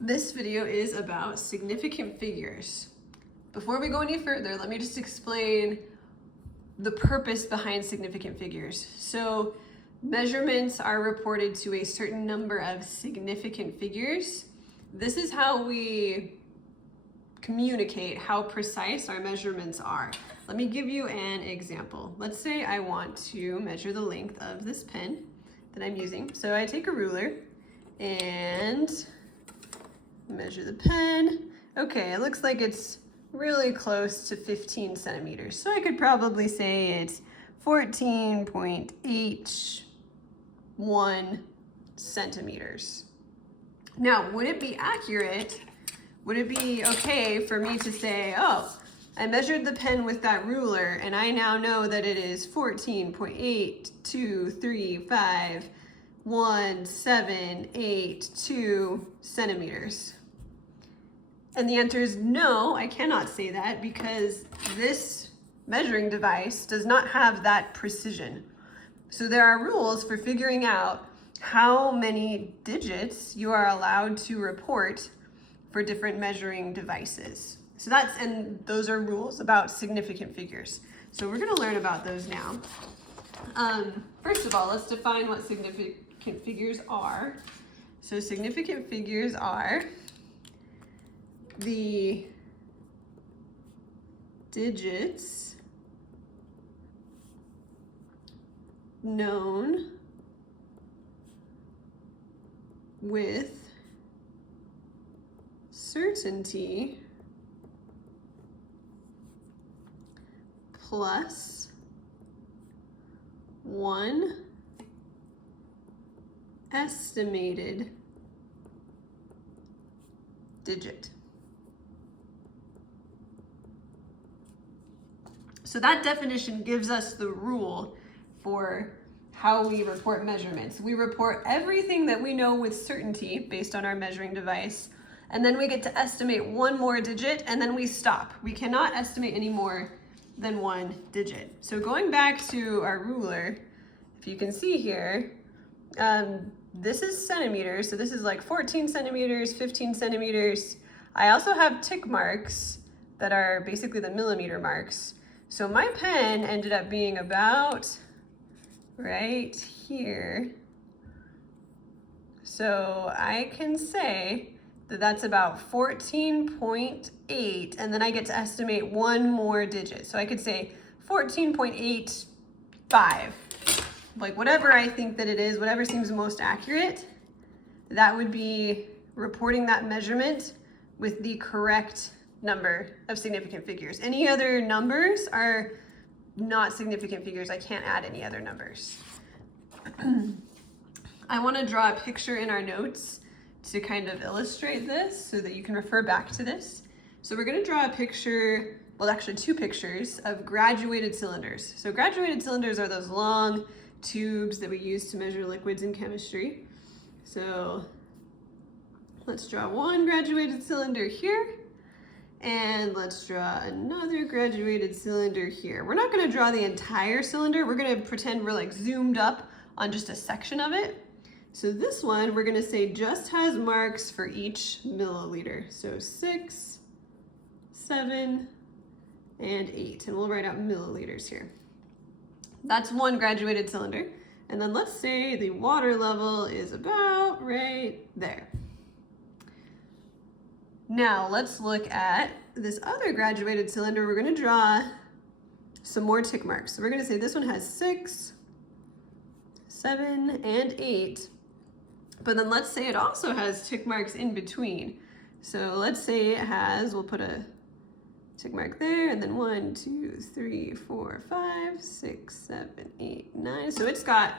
This video is about significant figures. Before we go any further, let me just explain the purpose behind significant figures. So measurements are reported to a certain number of significant figures. This is how we communicate how precise our measurements are. Let me give you an example. Let's say I want to measure the length of this pen that I'm using. So I take a ruler and measure the pen. Okay, it looks like it's really close to 15 centimeters. So I could probably say it's 14.81 centimeters. Now, would it be accurate? Would it be okay for me to say, oh, I measured the pen with that ruler and I now know that it is 14.82351782 centimeters? And the answer is no, I cannot say that because this measuring device does not have that precision. So there are rules for figuring out how many digits you are allowed to report for different measuring devices. So those are rules about significant figures. So we're gonna learn about those now. First of all, let's define what significant figures are. So significant figures are the digits known with certainty plus one estimated digit. So that definition gives us the rule for how we report measurements. We report everything that we know with certainty based on our measuring device, and then we get to estimate one more digit, and then we stop. We cannot estimate any more than one digit. So going back to our ruler, if you can see here, this is centimeters, so this is like 14 centimeters, 15 centimeters. I also have tick marks that are basically the millimeter marks. So my pen ended up being about right here. So I can say that that's about 14.8, and then I get to estimate one more digit. So I could say 14.85, like whatever I think that it is, whatever seems most accurate, that would be reporting that measurement with the correct number of significant figures. Any other numbers are not significant figures. I can't add any other numbers. I want to draw a picture in our notes to kind of illustrate this so that you can refer back to this. So we're going to draw a picture, well, actually two pictures of graduated cylinders. So graduated cylinders are those long tubes that we use to measure liquids in chemistry. So let's draw one graduated cylinder here. And let's draw another graduated cylinder here. We're not gonna draw the entire cylinder. We're gonna pretend we're like zoomed up on just a section of it. So this one, we're gonna say just has marks for each milliliter. So 6, 7, and 8. And we'll write out milliliters here. That's one graduated cylinder. And then let's say the water level is about right there. Now let's look at this other graduated cylinder. We're going to draw some more tick marks. So we're going to say this one has 6, 7, and 8. But then let's say it also has tick marks in between. So let's say it has, we'll put a tick mark there, and then 1, 2, 3, 4, 5, 6, 7, 8, 9. So it's got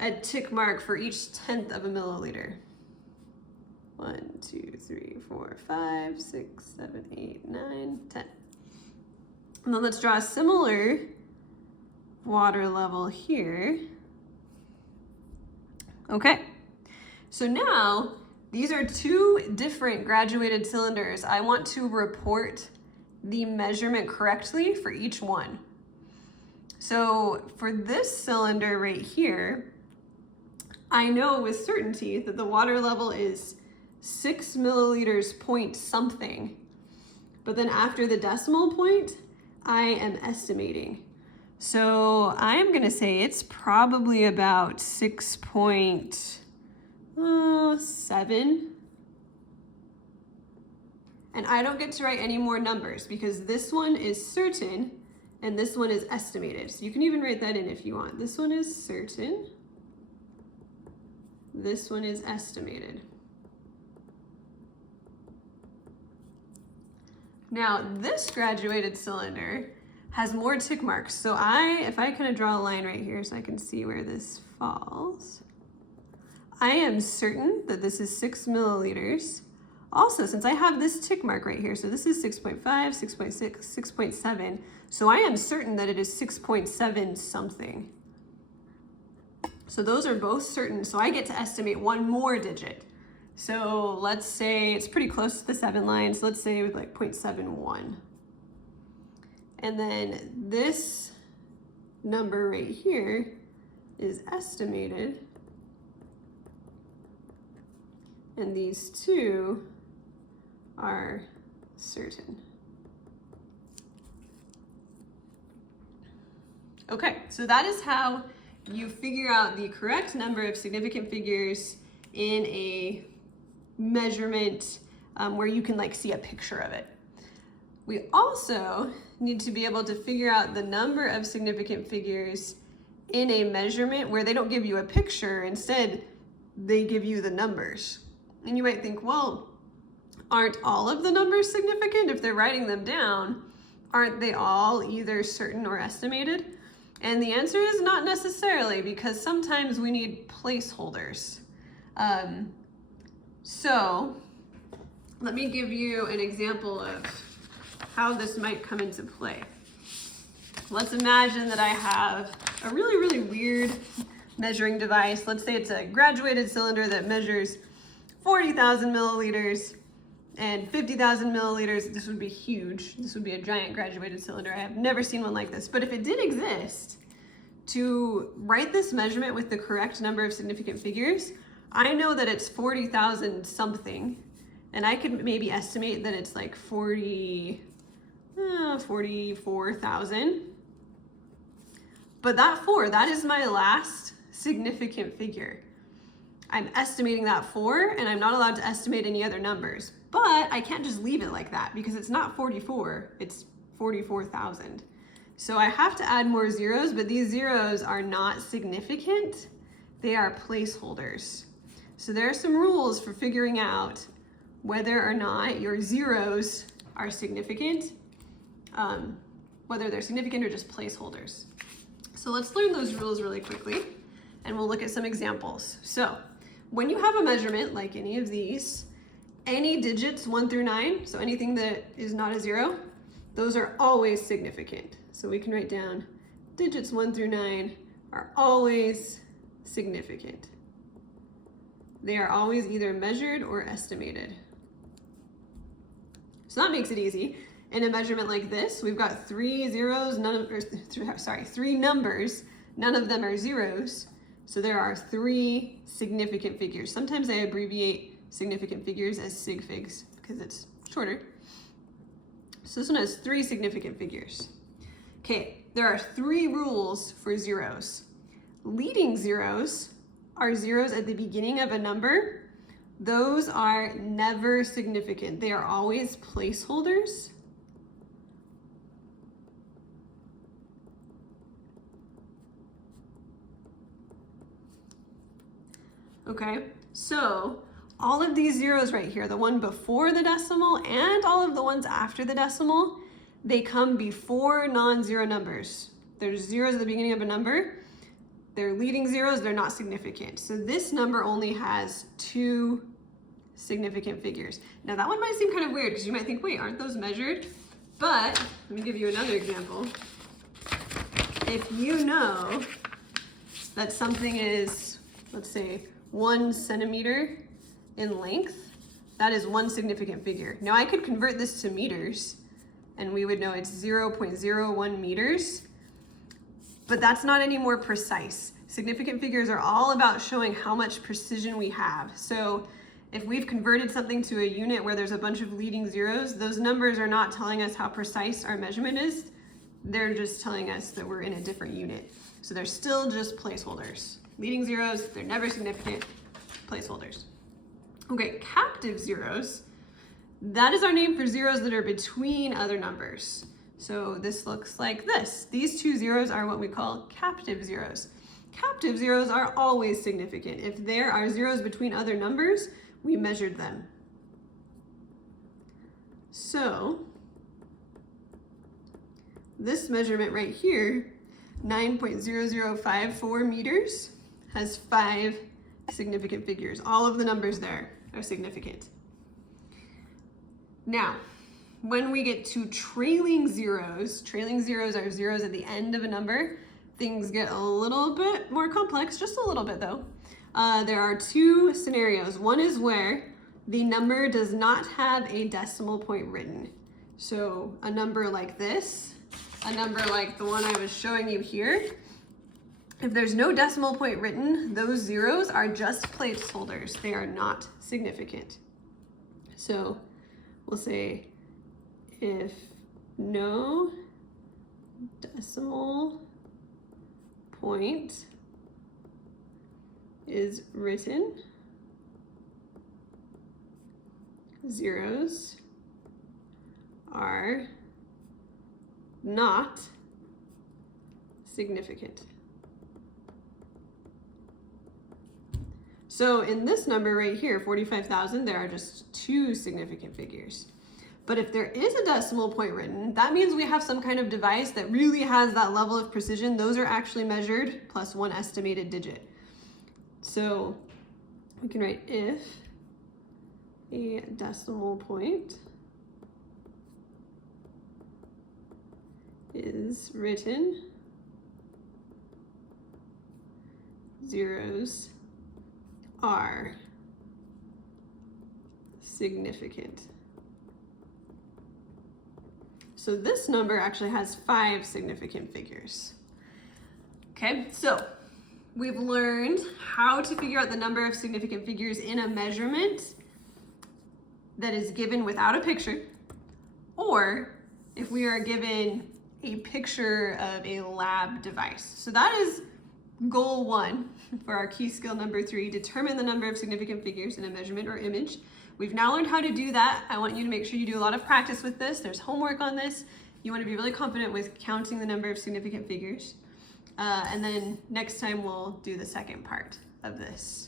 a tick mark for each tenth of a milliliter. 1, 2, 3, 4, 5, 6, 7, 8, 9, 10. And then let's draw a similar water level here. Okay, so now these are two different graduated cylinders. I want to report the measurement correctly for each one. So for this cylinder right here, I know with certainty that the water level is 6 milliliters point something. But then after the decimal point, I am estimating. So I'm gonna say it's probably about 6.7. And I don't get to write any more numbers because this one is certain and this one is estimated. So you can even write that in if you want. This one is certain. This one is estimated. Now this graduated cylinder has more tick marks. So if I kind of draw a line right here so I can see where this falls, I am certain that this is 6 milliliters. Also, since I have this tick mark right here, so this is 6.5, 6.6, 6.7, so I am certain that it is 6.7 something. So those are both certain, so I get to estimate one more digit. So let's say it's pretty close to the 7 line, so let's say with like 0.71. And then this number right here is estimated, and these two are certain. Okay, so that is how you figure out the correct number of significant figures in a measurement where you can like see a picture of it. We also need to be able to figure out the number of significant figures in a measurement where they don't give you a picture, instead they give you the numbers. And you might think, well, aren't all of the numbers significant? If they're writing them down, aren't they all either certain or estimated? And the answer is not necessarily, because sometimes we need placeholders. So let me give you an example of how this might come into play. Let's imagine that I have a really, really weird measuring device. Let's say it's a graduated cylinder that measures 40,000 milliliters and 50,000 milliliters. This would be huge. This would be a giant graduated cylinder. I have never seen one like this. But if it did exist, to write this measurement with the correct number of significant figures, I know that it's 40,000 something, and I could maybe estimate that it's like 44,000. But that is my last significant figure. I'm estimating that 4, and I'm not allowed to estimate any other numbers. But I can't just leave it like that because it's not 44, it's 44,000. So I have to add more zeros, but these zeros are not significant. They are placeholders. So there are some rules for figuring out whether or not your zeros are significant, whether they're significant or just placeholders. So let's learn those rules really quickly, and we'll look at some examples. So when you have a measurement like any of these, any digits 1 through 9, so anything that is not a 0, those are always significant. So we can write down digits 1 through 9 are always significant. They are always either measured or estimated. So that makes it easy. In a measurement like this, we've got 3 zeros, 3 numbers, none of them are zeros. So there are 3 significant figures. Sometimes I abbreviate significant figures as sig figs because it's shorter. So this one has 3 significant figures. Okay, there are 3 rules for zeros. Leading zeros are zeros at the beginning of a number. Those are never significant. They are always placeholders. Okay, so all of these zeros right here, the one before the decimal and all of the ones after the decimal, they come before non-zero numbers. There's zeros at the beginning of a number. They're leading zeros, they're not significant. So this number only has 2 significant figures. Now that one might seem kind of weird because you might think, wait, aren't those measured? But let me give you another example. If you know that something is, let's say, 1 centimeter in length, that is 1 significant figure. Now I could convert this to meters and we would know it's 0.01 meters, but that's not any more precise. Significant figures are all about showing how much precision we have. So if we've converted something to a unit where there's a bunch of leading zeros, those numbers are not telling us how precise our measurement is. They're just telling us that we're in a different unit. So they're still just placeholders. Leading zeros, they're never significant, placeholders. Okay, captive zeros, that is our name for zeros that are between other numbers. So this looks like this. These two zeros are what we call captive zeros. Captive zeros are always significant. If there are zeros between other numbers, we measured them. So this measurement right here, 9.0054 meters, has 5 significant figures. All of the numbers there are significant. Now, when we get to trailing zeros are zeros at the end of a number, things get a little bit more complex, just a little bit though. There are 2 scenarios. One is where the number does not have a decimal point written. So a number like this, a number like the one I was showing you here, if there's no decimal point written, those zeros are just placeholders. They are not significant. So we'll say if no decimal point is written, zeros are not significant. So in this number right here, 45,000, there are just 2 significant figures. But if there is a decimal point written, that means we have some kind of device that really has that level of precision. Those are actually measured plus 1 estimated digit. So we can write if a decimal point is written, zeros are significant. So this number actually has 5 significant figures. Okay, so we've learned how to figure out the number of significant figures in a measurement that is given without a picture, or if we are given a picture of a lab device. So that is goal 1 for our key skill number 3, determine the number of significant figures in a measurement or image. We've now learned how to do that. I want you to make sure you do a lot of practice with this. There's homework on this. You want to be really confident with counting the number of significant figures. And then next time we'll do the second part of this.